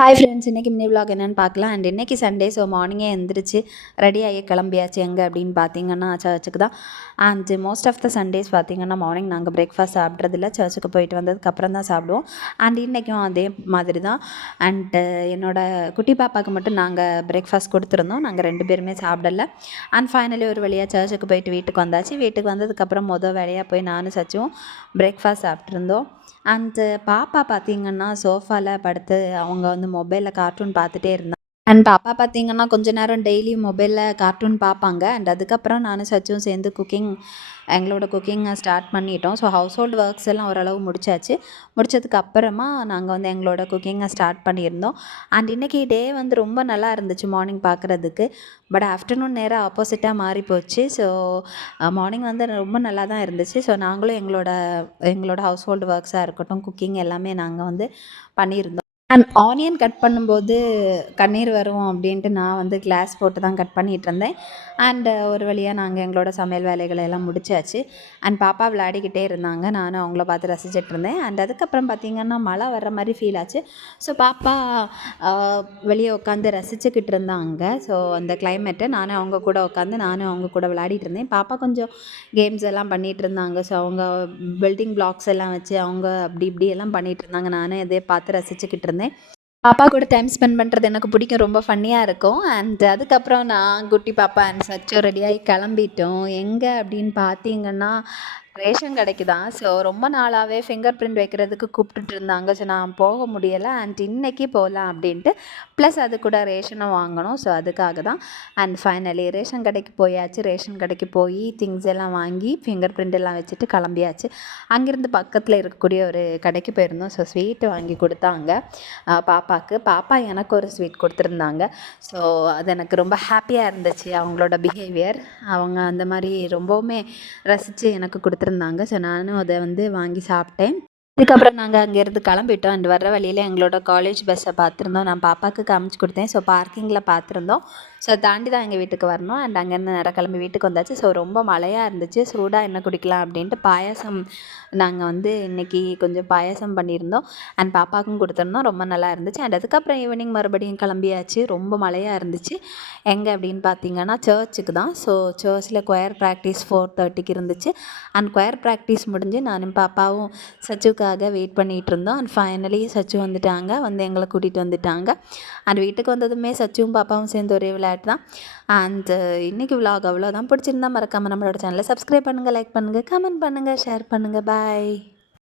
Hi friends, இன்றைக்கி mini vlog என்னென்னு பார்க்கலாம். அண்ட் இன்றைக்கி சண்டே, ஸோ மார்னிங்கே எழுந்திரிச்சு ரெடியாகி கிளம்பியாச்சு. எங்கே அப்படின்னு பார்த்தீங்கன்னா சர்ச்சுக்கு தான். And most of the Sundays பார்த்திங்கன்னா மார்னிங் நாங்கள் பிரேக்ஃபாஸ்ட் சாப்பிட்றதில்ல, சர்ச்சுக்கு போயிட்டு வந்ததுக்கப்புறம் தான் சாப்பிடுவோம். அண்ட் இன்றைக்கும் அதே மாதிரி தான். அண்டு என்னோடய குட்டி பாப்பாவுக்கு மட்டும் நாங்கள் பிரேக்ஃபாஸ்ட் கொடுத்துருந்தோம். நாங்கள் 2 பேருமே சாப்பிடல. அண்ட் ஃபைனலி ஒரு வழியாக சர்ச்சுக்கு போயிட்டு வீட்டுக்கு வந்தாச்சு. வீட்டுக்கு வந்ததுக்கப்புறம் வேலையாக போய் நானும் சச்சும் பிரேக்ஃபாஸ்ட் சாப்பிட்ருந்தோம். அந்த பாப்பா பார்த்திங்கன்னா சோஃபாவில் படுத்து அவங்க மொபைலில் கார்ட்டூன் பார்த்துட்டே இருந்தாங்க. அண்ட் பாப்பா பார்த்திங்கன்னா கொஞ்ச நேரம் டெய்லியும் மொபைலில் கார்ட்டூன் பார்ப்பாங்க. அண்ட் அதுக்கப்புறம் நானும் சச்சும் சேர்ந்து எங்களோட குக்கிங்கை ஸ்டார்ட் பண்ணிட்டோம். ஸோ ஹவுஸ் ஹோல்டு ஒர்க்ஸ் எல்லாம் ஓரளவு முடிச்சாச்சு. முடிச்சதுக்கு அப்புறமா நாங்கள் எங்களோட குக்கிங்கை ஸ்டார்ட் பண்ணியிருந்தோம். அண்ட் இன்றைக்கி டே ரொம்ப நல்லா இருந்துச்சு மார்னிங் பார்க்குறதுக்கு. பட் ஆஃப்டர்நூன் நேரம் ஆப்போசிட்டாக மாறி போச்சு. ஸோ மார்னிங் ரொம்ப நல்லா தான் இருந்துச்சு. ஸோ நாங்களும் எங்களோட ஹவுஸ் ஹோல்டு ஒர்க்ஸாக இருக்கட்டும், குக்கிங் எல்லாமே நாங்கள் பண்ணியிருந்தோம். அண்ட் ஆனியன் கட் பண்ணும்போது கண்ணீர் வரும் அப்படின்ட்டு நான் கிளாஸ் போட்டு தான் கட் பண்ணிகிட்ருந்தேன். அண்டு ஒரு வழியாக நாங்கள் எங்களோட சமையல் வேலைகளை எல்லாம் முடிச்சாச்சு. அண்ட் பாப்பா விளையாடிக்கிட்டே இருந்தாங்க. நானும் அவங்கள பார்த்து ரசிச்சிட்ருந்தேன். அண்ட் அதுக்கப்புறம் பார்த்திங்கன்னா மழை வர்ற மாதிரி ஃபீல் ஆச்சு. ஸோ பாப்பா வெளியே உட்காந்து ரசிச்சுக்கிட்டு இருந்தாங்க. ஸோ அந்த கிளைமேட்டை நானும் அவங்க கூட விளையாடிட்டு இருந்தேன். பாப்பா கொஞ்சம் கேம்ஸ் எல்லாம் பண்ணிகிட்டு இருந்தாங்க. ஸோ அவங்க பில்டிங் பிளாக்ஸ் எல்லாம் வச்சு அவங்க அப்படி இப்படி எல்லாம் பண்ணிகிட்டு இருந்தாங்க. நானும் இதே பார்த்து ரசிச்சுக்கிட்டு இருந்தேன். பாப்பா கூட டைம் ஸ்பெண்ட் பண்ணுறது எனக்கு பிடிக்கும். ரொம்ப ஃபன்னியாக இருக்கும். அண்ட் அதுக்கப்புறம் நான் குட்டி பாப்பா அண்ட் சச்சோ ரெடியாகி கிளம்பிட்டோம். எங்கே அப்படின்னு பார்த்தீங்கன்னா ரேஷன் கடைக்கு தான். ஸோ ரொம்ப நாளாகவே ஃபிங்கர் பிரிண்ட் வைக்கிறதுக்கு கூப்பிட்டுட்டு இருந்தாங்க. ஸோ நான் போக முடியலை. அண்ட் இன்றைக்கி போகலாம் அப்படின்ட்டு ப்ளஸ் அது கூட ரேஷனும் வாங்கணும். ஸோ அதுக்காக தான். அண்ட் ஃபைனலி ரேஷன் கடைக்கு போயாச்சு. ரேஷன் கடைக்கு போய் திங்ஸ் எல்லாம் வாங்கி ஃபிங்கர் பிரிண்ட் எல்லாம் வச்சுட்டு கிளம்பியாச்சு. அங்கேருந்து பக்கத்தில் இருக்கக்கூடிய ஒரு கடைக்கு போயிருந்தோம். ஸோ ஸ்வீட்டு வாங்கி கொடுத்தாங்க பாப்பாவுக்கு. பாப்பா எனக்கு ஒரு ஸ்வீட் கொடுத்துருந்தாங்க. ஸோ அது எனக்கு ரொம்ப ஹாப்பியாக இருந்துச்சு. அவங்களோட பிஹேவியர் அவங்க அந்த மாதிரி ரொம்பவுமே ரசித்து எனக்கு கொடுத்துருந்தாங்க. ஸோ நானும் அதை வாங்கி சாப்பிட்டேன். இதுக்கப்புறம் நாங்கள் அங்கேருந்து கிளம்பிட்டோம். அண்ட் வர்ற வழியில் எங்களோட காலேஜ் பஸ்ஸை பார்த்துருந்தோம். நான் பாப்பாவுக்கு காமிச்சு கொடுத்தேன். ஸோ பார்க்கிங்கில் பார்த்துருந்தோம். ஸோ தாண்டி தான் எங்கள் வீட்டுக்கு வரணும். அண்ட் அங்கேருந்து நேராக கிளம்பி வீட்டுக்கு வந்தாச்சு. ஸோ ரொம்ப மழையாக இருந்துச்சு. சூடாக என்ன குடிக்கலாம் அப்படின்ட்டு பாயாசம் நாங்கள் இன்றைக்கி கொஞ்சம் பாயாசம் பண்ணியிருந்தோம். அண்ட் பாப்பாவுக்கும் கொடுத்துருந்தோம். ரொம்ப நல்லா இருந்துச்சு. அண்ட் அதுக்கப்புறம் ஈவினிங் மறுபடியும் கிளம்பியாச்சு. ரொம்ப மழையாக இருந்துச்சு. எங்கே அப்படின்னு பார்த்தீங்கன்னா சர்ச்சுக்கு தான். ஸோ சர்ச்சில் கொயர் ப்ராக்டிஸ் 4:30க்கு இருந்துச்சு. அண்ட் கொயர் ப்ராக்டிஸ் முடிஞ்சு நானும் பாப்பாவும் சச்சுக்காக வெயிட் பண்ணிகிட்டு இருந்தோம். அண்ட் ஃபைனலி சச்சு வந்துட்டாங்க. எங்களை கூட்டிகிட்டு வந்துட்டாங்க. அண்ட் வீட்டுக்கு வந்ததுமே சச்சுவும் பாப்பாவும் சேர்ந்து ஒரே விளையாட்டு தான். அண்ட் இன்றைக்கி விலாக் அவ்வளோதான். பிடிச்சிருந்தா மறக்காமல் நம்மளோட சேனலை சப்ஸ்கிரைப் பண்ணுங்கள், லைக் பண்ணுங்கள், கமெண்ட் பண்ணுங்கள், ஷேர் பண்ணுங்கள். பாய்.